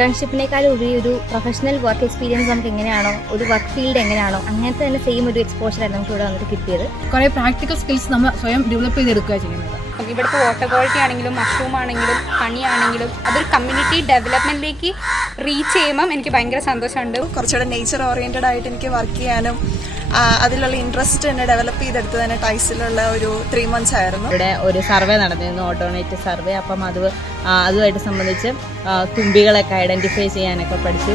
ഇന്റേൺഷിപ്പിനേക്കാൾ ഒരു professional work experience നമുക്ക് എങ്ങനെയാണോ, ഒരു വർക്ക് ഫീൽഡ് എങ്ങനെയാണോ, അങ്ങനത്തെ തന്നെ സെയിം ഒരു എക്സ്പോഷറാണ് നമുക്ക് ഇവിടെ വന്നിട്ട് കിട്ടിയത്. കുറേ പ്രാക്ടിക്കൽ സ്കിൽസ് നമ്മൾ സ്വയം ഡെവലപ്പ് ചെയ്തെടുക്കുക ചെയ്യുന്നത്. ഇവിടുത്തെ വാട്ടർ ക്വാളിറ്റി ആണെങ്കിലും മഷ്റൂം ആണെങ്കിലും ഹണി ആണെങ്കിലും അതൊരു കമ്മ്യൂണിറ്റി ഡെവലപ്മെൻറ്റിലേക്ക് റീച്ച് ചെയ്യുമ്പം എനിക്ക് ഭയങ്കര സന്തോഷമുണ്ട്. കുറച്ചുകൂടെ നേച്ചർ ഓറിയൻറ്റഡ് ആയിട്ട് എനിക്ക് വർക്ക് ചെയ്യാനും അതിലുള്ള ഇൻട്രസ്റ്റ് തന്നെ ഡെവലപ്പ് ചെയ്തെടുത്ത് തന്നെ ടൈസിലുള്ള ഒരു 3 months ആയിരുന്നു. ഇവിടെ ഒരു സർവേ നടന്നിരുന്നു, ഓട്ടോണേറ്റ് സർവേ. അപ്പം അതുമായിട്ട് സംബന്ധിച്ച് തുമ്പികളൊക്കെ ഐഡൻറ്റിഫൈ ചെയ്യാനൊക്കെ പഠിച്ചു.